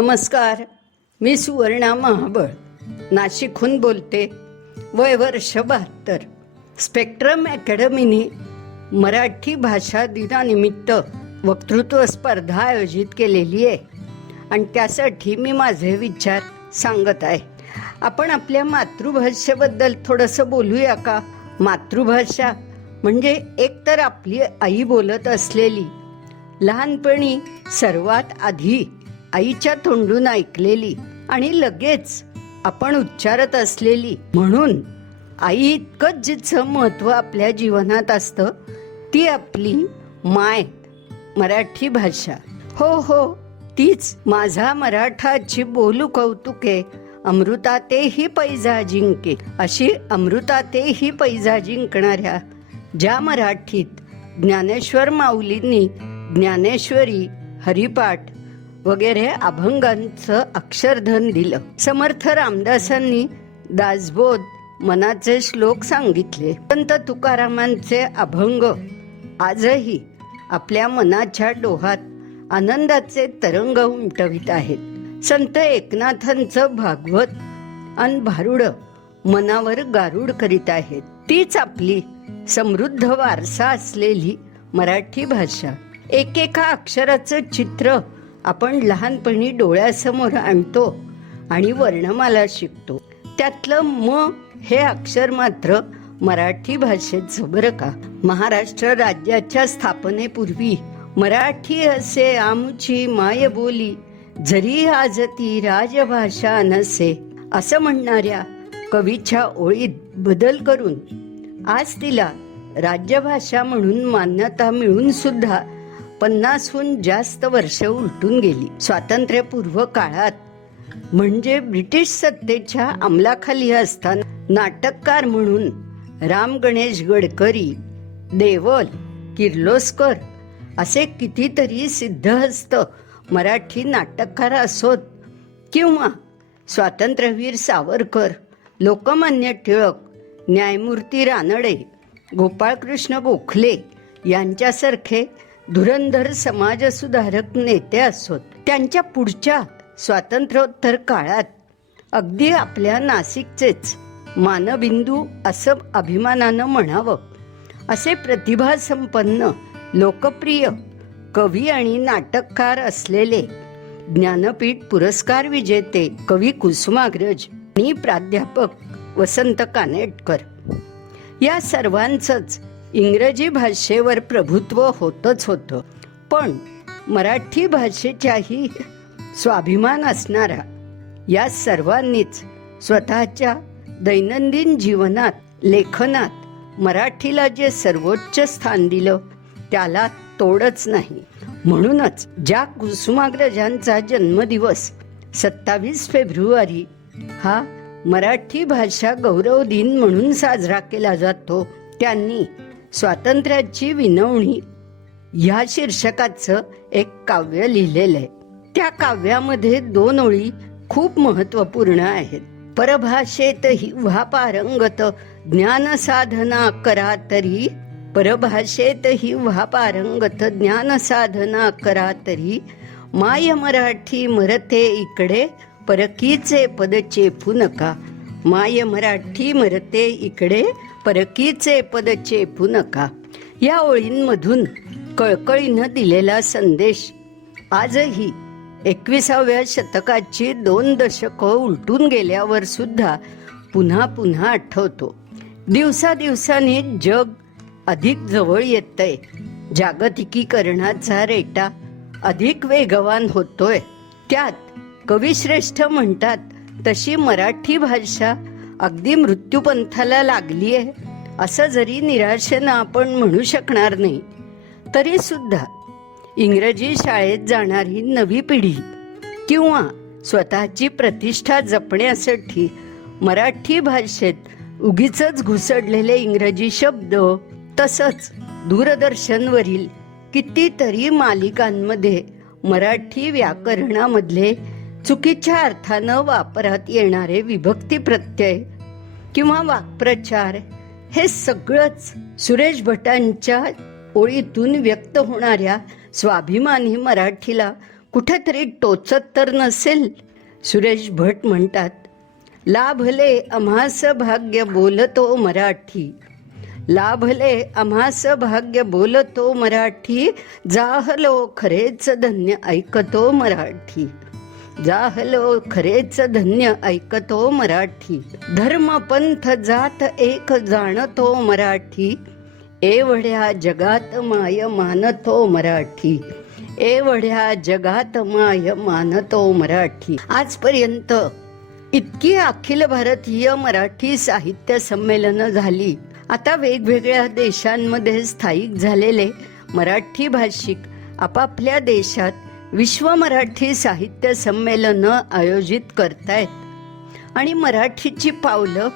नमस्कार मी सुवर्णा महाबळ. नाशिकहून बोलते. वय वर्ष बहात्तर. स्पेक्ट्रम अकॅडमीने मराठी भाषा दिनानिमित्त वक्तृत्व स्पर्धा आयोजित केलेली आहे. आणि त्यासाठी मी माझे विचार सांगत आहे. आपण आपल्या मातृभाषेबद्दल थोडंसं बोलूया का? मातृभाषा म्हणजे एकतर आपली आई बोलत असलेली लहानपणी सर्वात आधी आईच्या तोंडून ऐकलेली आणि लगेच आपण उच्चारत असलेली. म्हणून आई इतकंच जिचं महत्त्व आपल्या जीवनात असतं ती आपली माय मराठी भाषा. हो हो तीच माझा मराठाची बोलू कौतुके अमृता तेही पैजा जिंके अशी अमृता तेही पैजा जिंकणाऱ्या ज्या मराठीत ज्ञानेश्वर माऊलींनी ज्ञानेश्वरी हरिपाठ वगैरे अभंगांचं अक्षरधन दिलं. समर्थ रामदासांनी दासबोध मनाचे श्लोक सांगितले. संत तुकारामांचे अभंग आजही आपल्या मनाच्या डोहात आनंदाचे तरंग उमटवित आहेत. संत एकनाथांचं भागवत अन भारुड मनावर गारुड करीत आहेत. तीच आपली समृद्ध वारसा असलेली मराठी भाषा. एकेका अक्षराचं चित्र आपण लहानपणी डोळ्यासमोर आणतो आणि वर्णमाला शिकतो. त्यातलं म हे अक्षर मात्र मराठी भाषेत बरं का? महाराष्ट्र राज्याच्या स्थापनेपूर्वी मराठी असे आमची माय बोली जरी आज ती राजभाषा नसे असं म्हणणाऱ्या कवीच्या ओळीत बदल करून आज तिला राज्यभाषा म्हणून मान्यता मिळून सुद्धा पन्नासहून जास्त वर्ष उलटून गेली. स्वातंत्र्यपूर्व काळात म्हणजे ब्रिटिश सत्तेच्या अंमलाखाली असताना नाटककार म्हणून राम गणेश गडकरी देवल किर्लोस्कर असे कितीतरी सिद्धहस्त मराठी नाटककार असोत किंवा स्वातंत्र्यवीर सावरकर लोकमान्य टिळक न्यायमूर्ती रानडे गोपाळकृष्ण गोखले यांच्यासारखे धुरंधर समाजसुधारक नेते असोत. त्यांच्या पुढच्या स्वातंत्र्योत्तर काळात अगदी आपल्या नाशिकचेच मानबिंदू असं अभिमानानं म्हणावं. असे प्रतिभासंपन्न लोकप्रिय कवी आणि नाटककार असलेले ज्ञानपीठ पुरस्कार विजेते कवी कुसुमाग्रज आणि प्राध्यापक वसंत कानेटकर. या सर्वांचंच इंग्रजी भाषेवर प्रभुत्व होतच होतं. पण मराठी भाषेच्याही स्वाभिमान असणारा या सर्वांनीच स्वतःच्या दैनंदिन जीवनात लेखनात मराठीला जे सर्वोच्च स्थान दिलं त्याला तोडच नाही. म्हणूनच ज्या कुसुमाग्रजांचा जन्मदिवस सत्तावीस फेब्रुवारी हा मराठी भाषा गौरव दिन म्हणून साजरा केला जातो त्यांनी स्वातंत्र्याची विनवणी. ह्या शीर्षकाचं एक काव्य लिहिलेलं आहे. त्या काव्यामध्ये दोन ओळी खूप महत्त्वपूर्ण आहेत. परभाषेत ही व्हा पारंगत ज्ञान साधना करा तरी परभाषेत ही व्हा पारंगत ज्ञान साधना करा तरी माय मराठी मरते इकडे परकीचे पद चेपू नका. माय मराठी मरते इकडे परकीचे पद चेपू नका या ओळींमधून कळकळीनं दिलेला संदेश. आजही एकविसाव्या शतकाची दोन दशकं उलटून गेल्यावर सुद्धा पुन्हा पुन्हा आठवतो. दिवसादिवसाने जग अधिक जवळ येतंय. जागतिकीकरणाचा रेटा अधिक वेगवान होतोय. त्यात कविश्रेष्ठ म्हणतात तशी मराठी भाषा अगदी मृत्यूपंथाला लागली आहे. असं जरी निराशेनं आपण म्हणू शकणार नाही तरी सुद्धा इंग्रजी शाळेत जाणारी नवी पिढी किंवा स्वतःची प्रतिष्ठा जपण्यासाठी मराठी भाषेत उगीच घुसडलेले इंग्रजी शब्द तसंच दूरदर्शनवरील कितीतरी मालिकांमध्ये मराठी व्याकरणामधले चुकीच्या अर्थानं वापरात येणारे विभक्ती प्रत्यय किंवा वाक्प्रचार हे सगळंच सुरेश भटांच्या ओळीतून व्यक्त होणाऱ्या स्वाभिमानी मराठीला कुठेतरी टोचत तर नसेल सुरेश भट म्हणतात. लाभले आम्हास भाग्य बोलतो मराठी. लाभले आम्हास भाग्य बोलतो मराठी. जाहलो खरेच धन्य ऐकतो मराठी. जाहलो खरेच धन्य ऐकतो मराठी. धर्म पंथ जात एक जाणतो मराठी. एवढ्या जगात माय मानतो मराठी. एवढ्या जगात माय मानतो मराठी. आजपर्यंत इतकी अखिल भारतीय मराठी साहित्य संमेलनं झाली. आता वेगवेगळ्या देशांमध्ये स्थायिक झालेले मराठी भाषिक आपापल्या देशात विश्व मराठी साहित्य संमेलनं आयोजित करतायत. आणि मराठीची पावलं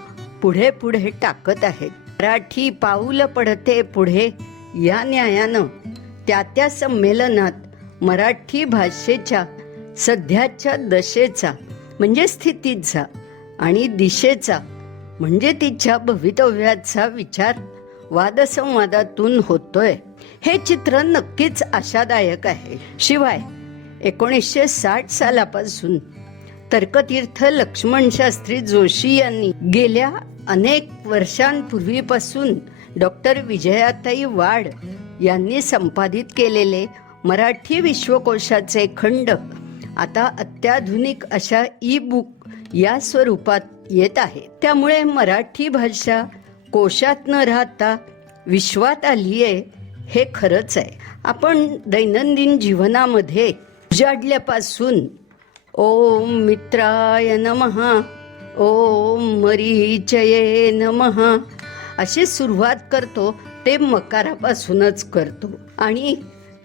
पुढे पुढे टाकत आहेत. मराठी पाऊल पडते पुढे या न्यायानं त्या त्या संमेलनात मराठी भाषेच्या सध्याच्या दशेचा म्हणजे स्थितीचा आणि दिशेचा म्हणजे तिच्या भवितव्याचा विचार वादसंवादातून होतोय. हे चित्र नक्कीच आशादायक आहे. शिवाय एकोणीसशे साठ सालापासून तर्कतीर्थ लक्ष्मण शास्त्री जोशी यांनी गेल्या अनेक वर्षांपूर्वीपासून डॉक्टर विजयाताई वाड यांनी संपादित केलेले मराठी विश्वकोशाचे खंड आता अत्याधुनिक अशा ई बुक या स्वरूपात येत आहे. त्यामुळे मराठी भाषा कोशात न राहता विश्वात आली आहे हे खरंच आहे. आपण दैनंदिन जीवनामध्ये जडल्यापासून. ओम मित्राय नमहा ओम मरीचये नमहा अशी सुरुवात करतो ते मकारापासूनच करतो. आणि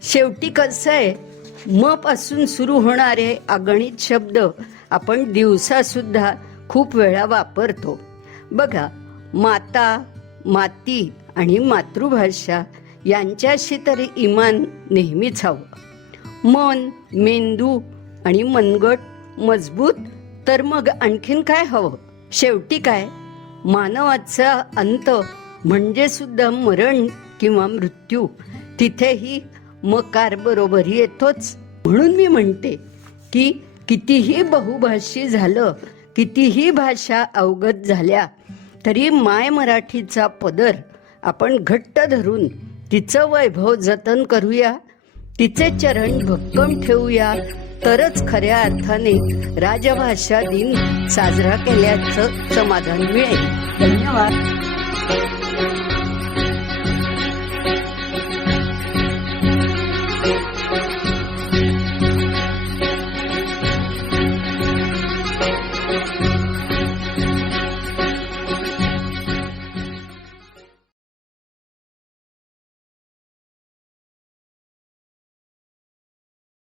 शेवटी कसं आहे म पासून सुरू होणारे अगणित शब्द आपण दिवसासुद्धा खूप वेळा वापरतो. बघा माता माती आणि मातृभाषा यांच्याशी तरी इमान नेहमीच हवं. मन मेंदू आणि मनगट मजबूत. तर मग आणखीन काय हवं? शेवटी काय? मानवाचा अंत म्हणजे सुद्धा मरण किंवा मृत्यू. तिथेही मकार बरोबर येतोच. म्हणून मी म्हणते की कितीही बहुभाषी झालं कितीही भाषा अवगत झाल्या तरी माय मराठीचा पदर आपण घट्ट धरून तिचं वैभव जतन करूया. तिचे चरण भक्कम ठेवूया. तरच खऱ्या अर्थाने राजभाषा दिन साजरा केल्याचं समाधान मिळेल. धन्यवाद.